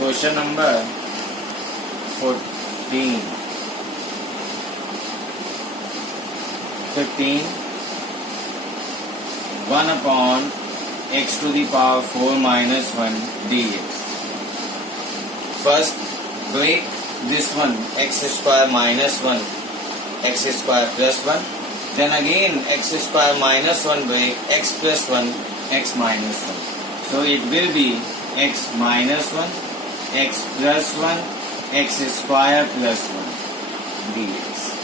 Question number 15. 1 upon x to the power 4 minus 1 dx. First, break this one, x square minus 1, x square plus 1. Then again x square minus 1 break x plus 1, x minus 1. So it will be x minus 1, x plus 1, x square plus 1 dx.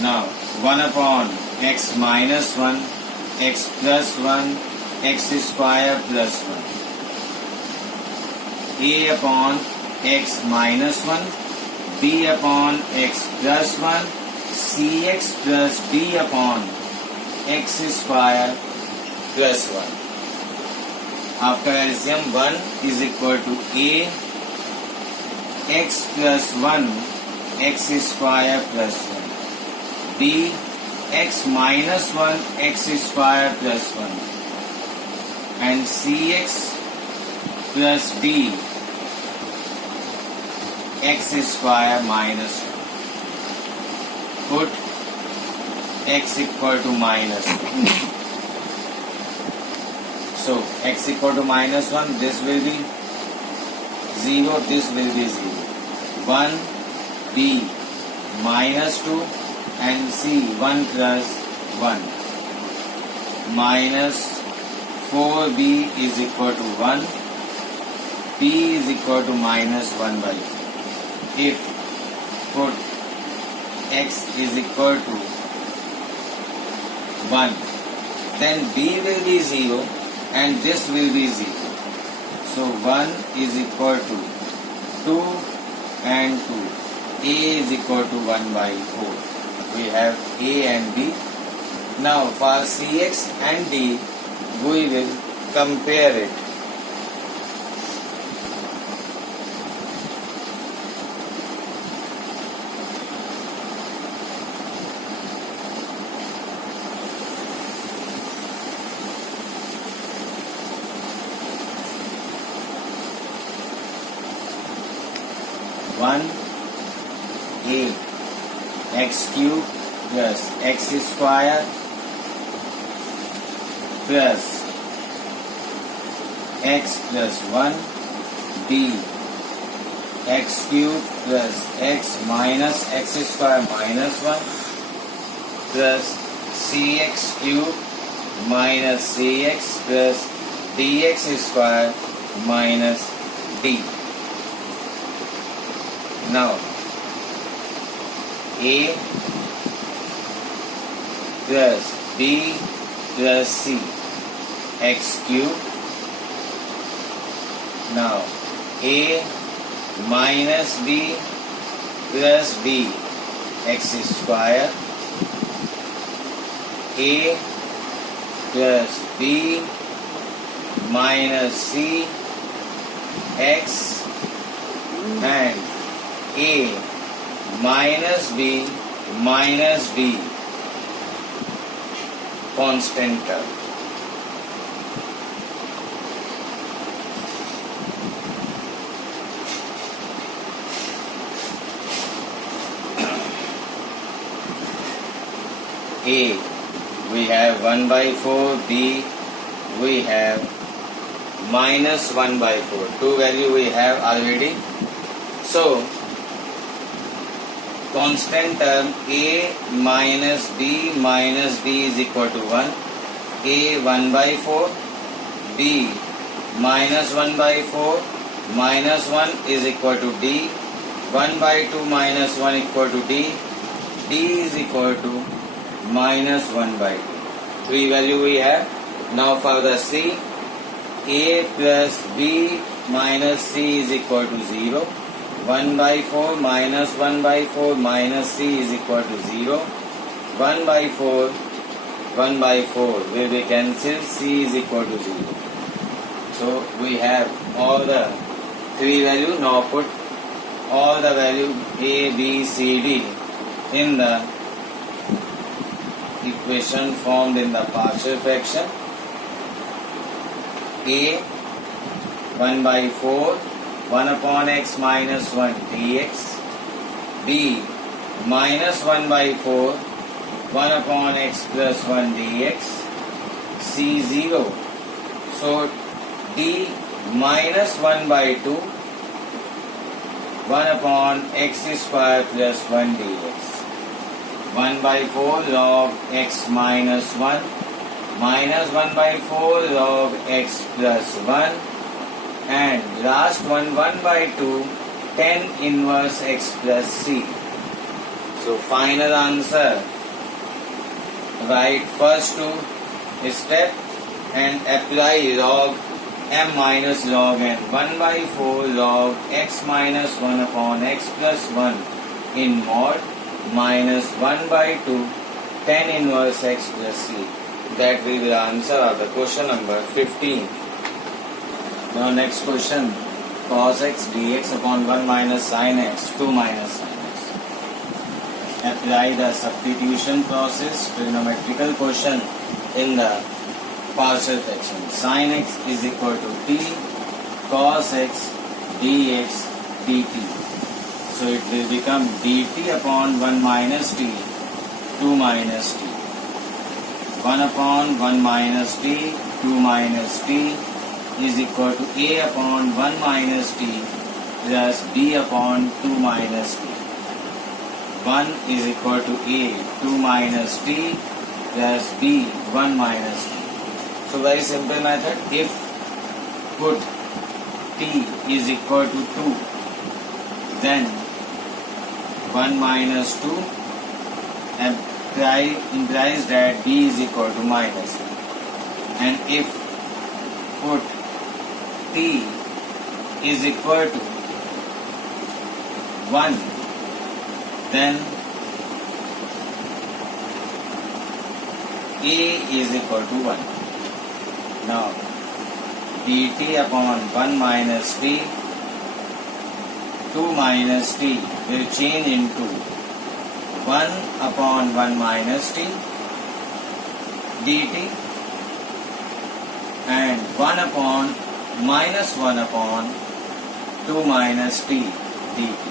Now 1 upon x minus 1, x plus 1, x square plus 1. A upon x minus 1, b upon x plus 1, cx plus d upon x square plus 1. After LCM, 1 is equal to a x plus 1 x square plus 1, b x minus 1 x square plus 1, and cx plus d x square minus 1. Put x equal to minus 1. So x equal to minus 1, this will be 0, this will be 0. 1 b minus 2 and c 1 plus 1 minus 4b is equal to 1, b is equal to minus 1 by 2. If put x is equal to 1, then b will be 0 and this will be 0. So 1 is equal to 2 and 2. A is equal to 1 by 4. We have a and b. Now for cx and d, we will compare it. One a x cube plus x square plus x plus 1 b x cube plus x minus x square minus 1 plus cx cube minus cx plus dx square minus d. Now a plus b plus c x cube. Now a minus b plus b x square, a plus b minus c x, and a minus b constant term. A we have 1 by 4, b we have minus 1 by 4. Two value we have already. So constant term a minus b is equal to 1. A 1 by 4, b minus 1 by 4 minus 1 is equal to d. 1 by 2 minus 1 equal to d. D is equal to minus 1 by 2. Three value we have. Now for the c, a plus b minus c is equal to 0. 1 by 4 minus 1 by 4 minus c is equal to 0. 1 by 4 will be cancelled, c is equal to 0. So we have all the three value. Now put all the value a, b, c, d in the equation formed in the partial fraction. a 1 by 4 1 upon x minus 1 dx, b minus 1 by 4 1 upon x plus 1 dx, c 0. So d minus 1 by 2 1 upon x square plus 1 dx. 1 by 4 log x minus 1 minus 1 by 4 log x plus 1, and last one 1 by 2 tan inverse x plus c. So final answer, write first two step and apply log m minus log n. 1 by 4 log x minus 1 upon x plus 1 in mod minus 1 by 2 tan inverse x plus c. That will be the answer of the question number 15. Now next question, cos x dx upon 1 minus sin x, 2 minus sin x. Apply the substitution process, trigonometrical question in the partial fraction. Sin x is equal to t cos x dx dt. So it will become dt upon 1 minus t, 2 minus t. 1 upon 1 minus t, 2 minus t is equal to a upon 1 minus t plus b upon 2 minus t. 1 is equal to a 2 minus t plus b 1 minus t. So very simple method. If put t is equal to 2, then 1 minus 2 implies that b is equal to minus 2. And if put t is equal to 1, then a is equal to 1. Now dt upon 1 minus t, 2 minus t will change into 1 upon 1 minus t dt and 1 upon minus 1 upon 2 minus t dt.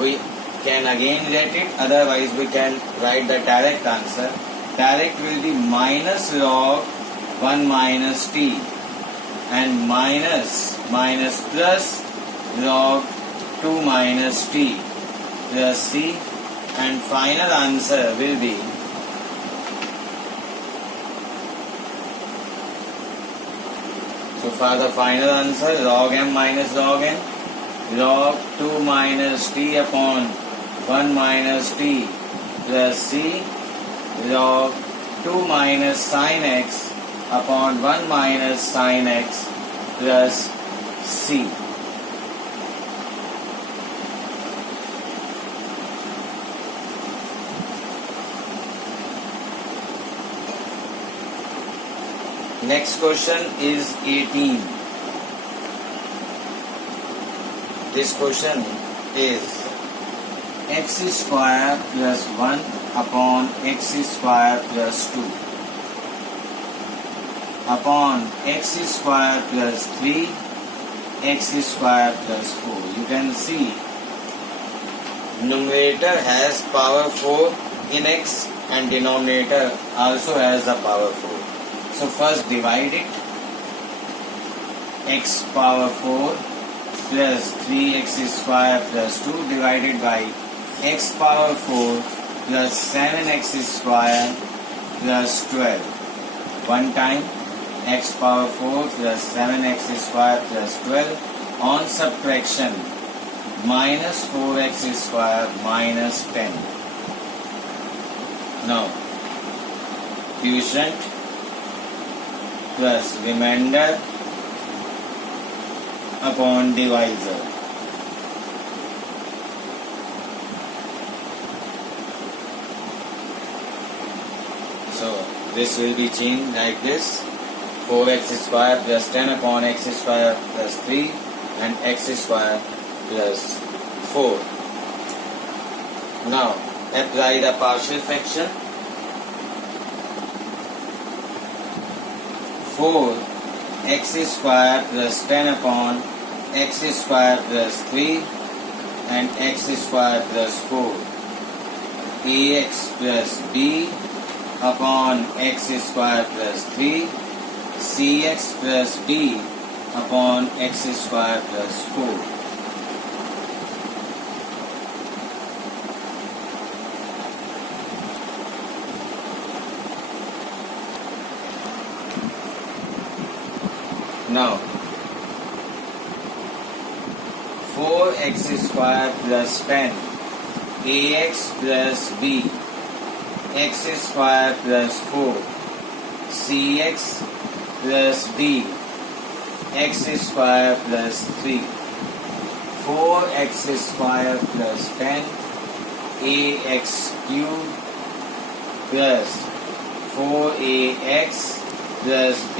We can again let it, otherwise we can write the direct answer. Direct will be minus log 1 minus t and minus plus log 2 minus t plus c, and final answer will be for the final answer, log m minus log n, log 2 minus t upon 1 minus t plus c, log 2 minus sin x upon 1 minus sin x plus c. Next question is 18. This question is x square plus 1 upon x square plus 2 upon x square plus 3 x square plus 4. You can see numerator has power 4 in x and denominator also has the power 4. So first divide it. X power 4 plus 3x square plus 2 divided by x power 4 plus 7x square plus 12. One time x power 4 plus 7x square plus 12 on subtraction minus 4x square minus 10. Now quotient plus remainder upon divisor. So this will be changed like this: 4x square plus 10 upon x square plus 3 and x square plus 4. Now apply the partial fraction. 4 x square plus 10 upon x square plus 3 and x square plus 4. Ax plus b upon x square plus 3. Cx plus d upon x square plus 4. Now 4x square plus 10 ax plus b x square plus 4 cx plus d x square plus 3 4x square plus 10 ax cube plus 4ax plus b